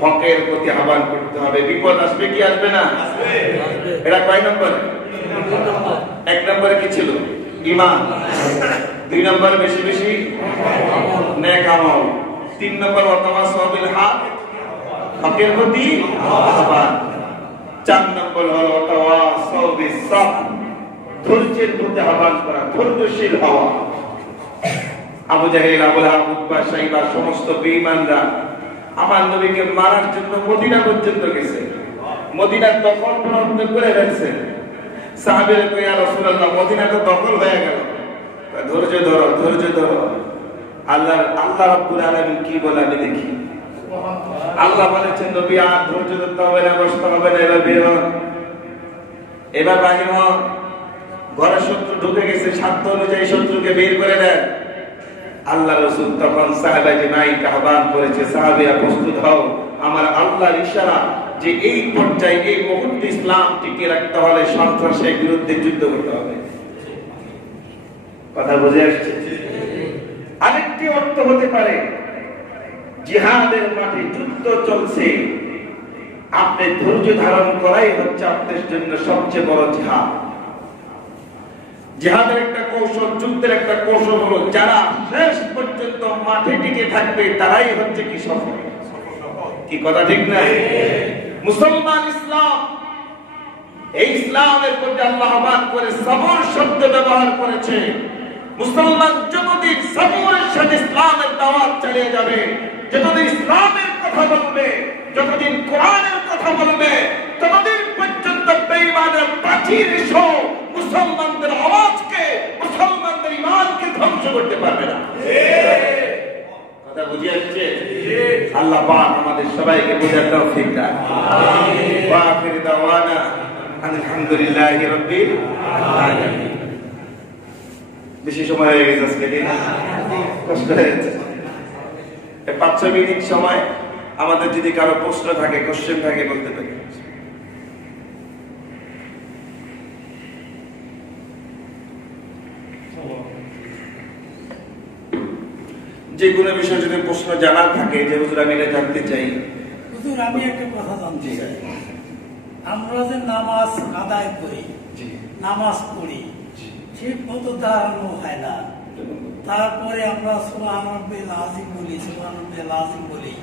হকের প্রতি আহ্বান করতে হবে। বিপদ আসবে কি আসবে না? আসবে। এটা কয় নম্বর? 1 নম্বরে কি ছিল? ঈমান। 2 নম্বরে বেশি বেশি নেক আমল। 3 নম্বর তাওয়াসাউ বিল হক, হকের প্রতি আহ্বান। 4 নম্বর হলো তাওয়াসাউ বিস সাবর, ধৈর্যের প্রতি আহ্বান করা, ধৈর্যশীল হওয়া। আবু জাহেল, আবু লাহাব, উতবা, শাইবা সমস্ত বেঈমানরা আমার নবীকে মারার জন্য মদিনা পর্যন্ত গেছে। মদিনা দখল করে ফেলছে। সাহাবীরা কই, ইয়া রাসূলুল্লাহ, মদিনা তো দখল হয়ে গেল। ধৈর্য ধরো, ধৈর্য ধরো। আল্লাহ রাব্বুল আলামিন কি বলে আমি দেখি। আল্লাহ বলেছেন, নবী আর ধৈর্য ধরতে হবে না, বসতে হবে না, এবার বের হন, এবার বাহির হন। ঘরে শত্রু ঢুকে গেছে, সাধ্য অনুযায়ী শত্রুকে বের করে দেন। আল্লাহ রাসূল তখন সাহাবায়ে নাইকে আহ্বান করেছে, সাহাবীরা প্রস্তুত হও, আমার আল্লাহর ইশারা যে এই পর্যায়ে এই মুহূর্তে ইসলাম টিকিয়ে রাখতে হলে সন্ত্রাসের বিরুদ্ধে যুদ্ধ করতে হবে। কথা বুঝে আসছে? আরেকটি অর্থ হতে পারে জিহাদের মাঠে যুদ্ধ চলছে, আপনি ধৈর্য ধারণ করাই হচ্ছে আপনার জন্য সবচেয়ে বড় জিহাদ। জিহাদের একটা কৌশল, যুদ্ধের একটা কৌশল হলো যারা শেষ পর্যন্ত মাঠে টিকে থাকবে তারাই হচ্ছে কি সফল। কি কথা ঠিক না? মুসলমান ইসলাম, এই ইসলামের প্রতি আল্লাহ আহ্বান করে সবর শব্দ ব্যবহার করেছে। মুসলমান যতদিন সবরের সাথে ইসলামের দাওয়াত চালিয়ে যাবে, যতদিন ইসলামের কথা বলবে, যতদিন কোরআনের কথা বলবে, ততদিন পর্যন্ত বেঈমানের প্রাচীর এসো মুসলমানদের আওয়াজকে, মুসলমানদের ঈমানকে ধ্বংস করতে পারবে না। কথা বুঝে আসছে? আল্লাহ পাক আমাদের সবাইকে বোঝার তৌফিক দান। আমিন। ওয়া আখিরু দাওয়ানা আলহামদুলিল্লাহি রাব্বিল আলামিন। বেশি সময় হয়ে গেছে আজকে, দিন কষ্ট হয়েছে। 5-6 মিনিট সময় আমাদের যদি কারো প্রশ্ন থাকে, কোশ্চেন থাকে বলতে পারি। যে কোনো বিষয়ে যদি প্রশ্ন জানার থাকে, যে হুজুর আমি এটা জানতে চাই। হুজুর, আমি একটা কথা জানতে চাই। আমরা যে নামাজ আদায় করি, নামাজ পড়ি, ঠিক মতো দাঁড়ানো হয় না, তারপরে আমরা সুবহান রাব্বিল আযীম বলি, সুবহান রাব্বিল আযীম বলি,